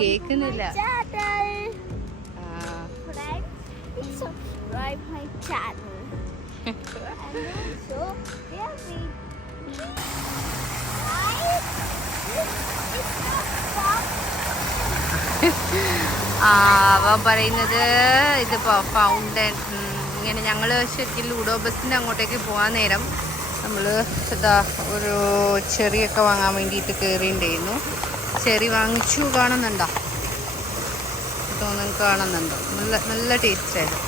കേക്കുന്നില്ല. Subscribe my channel. And also, അവൻ പറയുന്നത് ഇതിപ്പോൾ ഫൗണ്ടൻ ഇങ്ങനെ ഞങ്ങൾ ശരിക്കും ലൂഡോ ബസ്സിൻ്റെ അങ്ങോട്ടേക്ക് പോകാൻ നേരം നമ്മൾ ഇതാ ഒരു ചെറിയൊക്കെ വാങ്ങാൻ വേണ്ടിയിട്ട് കയറിയിട്ടുണ്ടായിരുന്നു. ചെറി വാങ്ങിച്ചു. കാണുന്നുണ്ടോ? തോന്നുന്നു കാണുന്നുണ്ടോ? നല്ല നല്ല ടേസ്റ്റായിരുന്നു.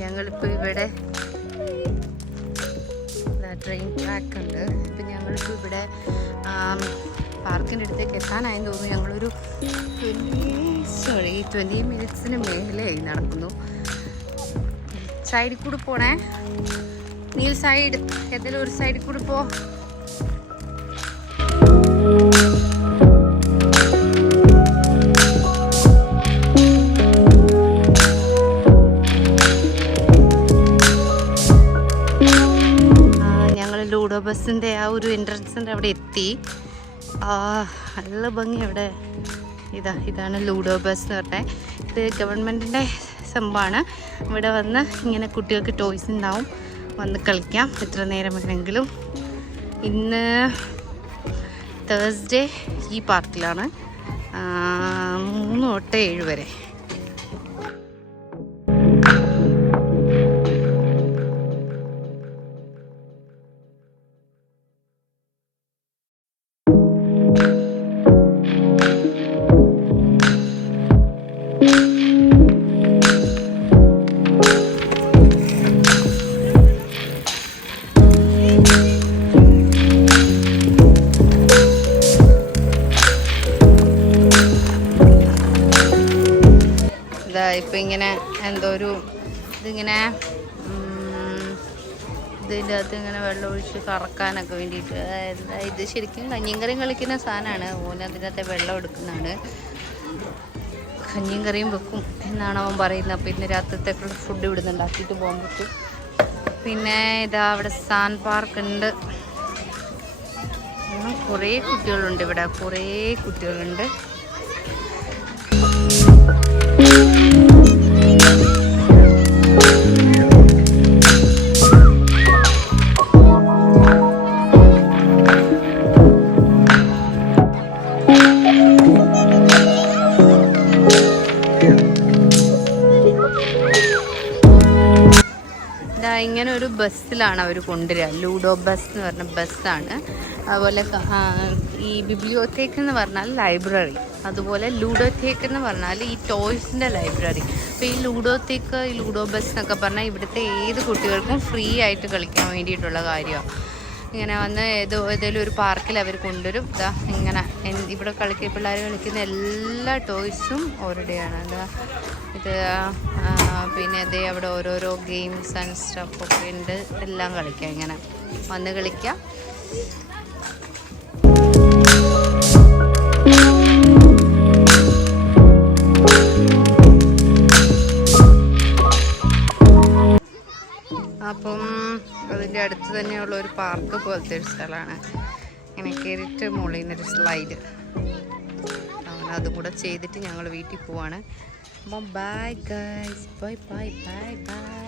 ഞങ്ങളിപ്പോൾ ഇവിടെ ട്രെയിൻ ട്രാക്ക് ഉണ്ട്. ഇപ്പം ഞങ്ങളിപ്പോൾ ഇവിടെ പാർക്കിൻ്റെ അടുത്തേക്ക് എത്താനായെന്ന് തോന്നുന്നു. ഞങ്ങളൊരു 20 മിനിറ്റ്സിന് മേലെയായി നടക്കുന്നു. സൈഡിൽ കൂടെ പോണേ. നീൽ സൈഡ് ഏതെങ്കിലും ഒരു സൈഡിൽ കൂടെ പോ. ലൂഡോ ബസ്സിൻ്റെ ആ ഒരു എൻട്രൻസിൻ്റെ അവിടെ എത്തി. നല്ല ഭംഗി അവിടെ. ഇതാണ് ലൂഡോ ബസ് എന്ന് പറഞ്ഞാൽ. ഇത് ഗവൺമെൻറ്റിൻ്റെ സംഭവമാണ്. ഇവിടെ വന്ന് ഇങ്ങനെ കുട്ടികൾക്ക് ടോയ്സ് ഉണ്ടാവും, വന്ന് കളിക്കാം എത്ര നേരം വേണമെങ്കിലും. ഇന്ന് തേഴ്സ്ഡേ ഈ പാർക്കിലാണ് 3 തൊട്ട് 7 വരെ. ഇപ്പം ഇങ്ങനെ എന്തോ ഒരു ഇതിങ്ങനെ ഇതിൻ്റെ അകത്ത് ഇങ്ങനെ വെള്ളം ഒഴിച്ച് കറക്കാനൊക്കെ വേണ്ടിയിട്ട്. ഇത് ശരിക്കും കഞ്ഞിയും കറിയും കളിക്കുന്ന സാധനമാണ്. ഓന് അതിനകത്തെ വെള്ളം എടുക്കുന്നതാണ്. കഞ്ഞിയും കറിയും വെക്കും എന്നാണ് അവൻ പറയുന്നത്. അപ്പോൾ ഇന്ന് രാത്രിത്തേക്കുള്ള ഫുഡ് ഇവിടുന്ന് ഉണ്ടാക്കിയിട്ട് പോകാൻ പറ്റും. പിന്നെ ഇതാ അവിടെ സാൻഡ് പാർക്ക് ഉണ്ട്. കുറേ കുട്ടികളുണ്ട് ഇവിടെ, കുറേ കുട്ടികളുണ്ട്. ഇങ്ങനെ ഒരു ബസ്സിലാണ് അവർ കൊണ്ടുവരിക. ലൂഡോ ബസ് എന്ന് പറഞ്ഞ ബസ്സാണ്. അതുപോലെ ഈ ബിബ്ലിയോത്തേക്ക് എന്ന് പറഞ്ഞാൽ ലൈബ്രറി, അതുപോലെ ലൂഡോത്തേക്ക് എന്ന് പറഞ്ഞാൽ ഈ ടോയ്സിൻ്റെ ലൈബ്രറി. അപ്പോൾ ഈ ലൂഡോത്തേക്ക്, ഈ ലൂഡോ ബസ് എന്നൊക്കെ പറഞ്ഞാൽ ഇവിടുത്തെ ഏത് കുട്ടികൾക്കും ഫ്രീ ആയിട്ട് കളിക്കാൻ വേണ്ടിയിട്ടുള്ള കാര്യമാണ്. ഇങ്ങനെ വന്ന് ഏതെങ്കിലും ഒരു പാർക്കിൽ അവർ കൊണ്ടുവരും. ഇതാ ഇങ്ങനെ ഇവിടെ പിള്ളേർ കളിക്കുന്ന എല്ലാ ടോയ്സും അവരുടെയാണ്. എന്താ ഇത് പിന്നെ ഇതേ അവിടെ ഓരോരോ ഗെയിംസ് ആൻഡ് സ്റ്റഫൊക്കെ ഉണ്ട്. എല്ലാം കളിക്കാം, ഇങ്ങനെ വന്ന് കളിക്കാം. അപ്പം അതിൻ്റെ അടുത്ത് തന്നെയുള്ള ഒരു പാർക്ക് പോലത്തെ ഒരു സ്ഥലമാണ്. ഇങ്ങനെ കയറിയിട്ട് മുകളിൽ നിന്നൊരു സ്ലൈഡ്. അങ്ങനെ അതും കൂടെ ചെയ്തിട്ട് ഞങ്ങൾ വീട്ടിൽ പോവാണ്. അപ്പം bye guys, bye bye bye bye.